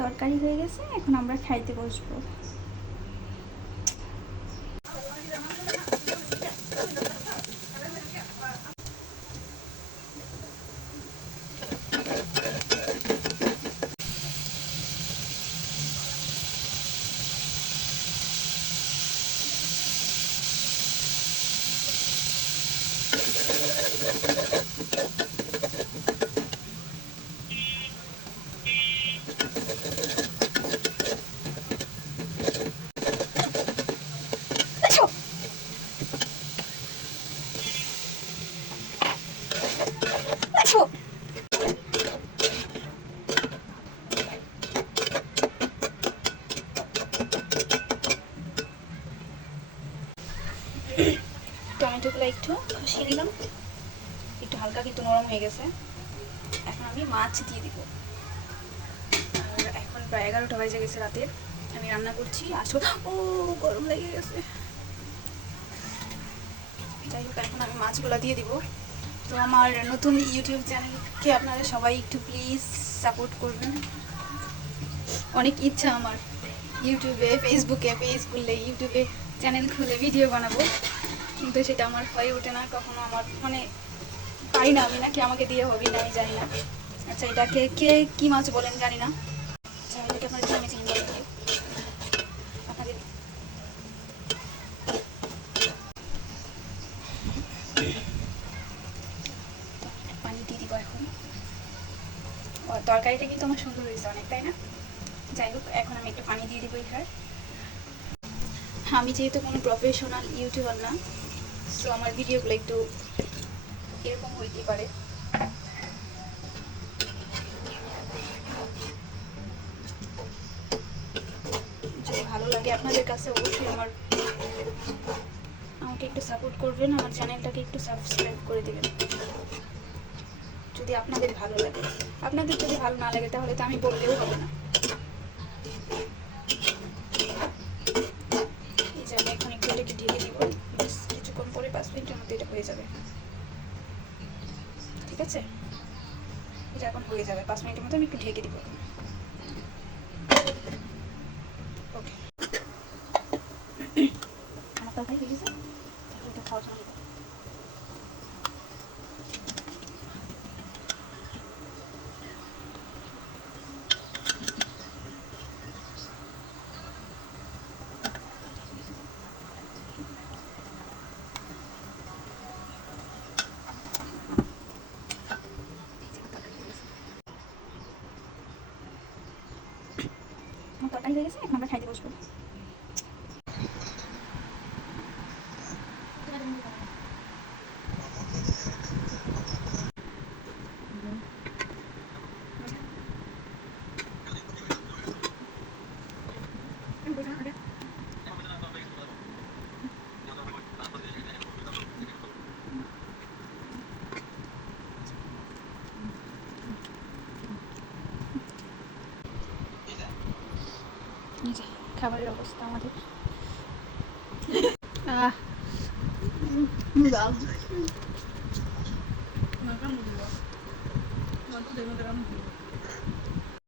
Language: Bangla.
তরকারি হয়ে গেছে, এখন আমরা খাইতে বসবো। টমেটোগুলো একটু কষিয়ে নিলাম, একটু হালকা কিন্তু নরম হয়ে গেছে। এখন আমি মাছ দিয়ে দিব। আর এখন প্রায় 11টা বাজে গেছে রাতের, আমি রান্না করছি। আসো, ও গরম লেগে গেছে। যাই হোক, এখন আমি মাছগুলো দিয়ে দিব। তো আমার নতুন ইউটিউব চ্যানেলকে আপনারা সবাই একটু প্লিজ সাপোর্ট করবেন। অনেক ইচ্ছা আমার ইউটিউবে, ফেসবুকে পেজ খুললে, ইউটিউবে চ্যানেল খুলে ভিডিও বানাবো, কিন্তু সেটা আমার হয়ে ওঠে না কখনো। আমার মানে পারি না আমি, নাকি আমাকে দিয়ে হবে না আমি জানি না। আচ্ছা, এটাকে কে কী মাছ বলেন জানি না। আচ্ছা, এটাকে আপনার চিনি চিনি বলেন আপনাদের। পানি দিয়ে দিব এখন। তরকারিটা কিন্তু আমার সুন্দর হয়েছে অনেক, তাই না? যাই হোক, এখন আমি একটু পানি দিয়ে দিব এখানে। আমি যেহেতু কোনো প্রফেশনাল ইউটিউবার না, সো আমার ভিডিওগুলো একটু এরকম হইতে পারে। যদি ভালো লাগে আপনাদের কাছে, অবশ্যই আমাকে একটু সাপোর্ট করবেন, আমার চ্যানেলটাকে একটু সাবস্ক্রাইব করে দেবেন যদি আপনাদের ভালো লাগে। আপনাদের যদি ভালো না লাগে তাহলে তো আমি বললেও হবে না। এই যে আমি এখন একটু এটাকে ঢেকে দিব, কিছুক্ষণ পরে 5 মিনিটের মধ্যে এটা হয়ে যাবে। ঠিক আছে, এটা এখন হয়ে যাবে 5 মিনিটের মধ্যে। আমি একটু ঢেকে দিব। ওকে, আমার তরকারি হয়ে গেছে, এটা খাওয়ার জন্য। আমার তরকারি হয়ে গেছে, এখন আমরা খাইতে বসবো। খাবারের অবস্থা আমাদের। আহ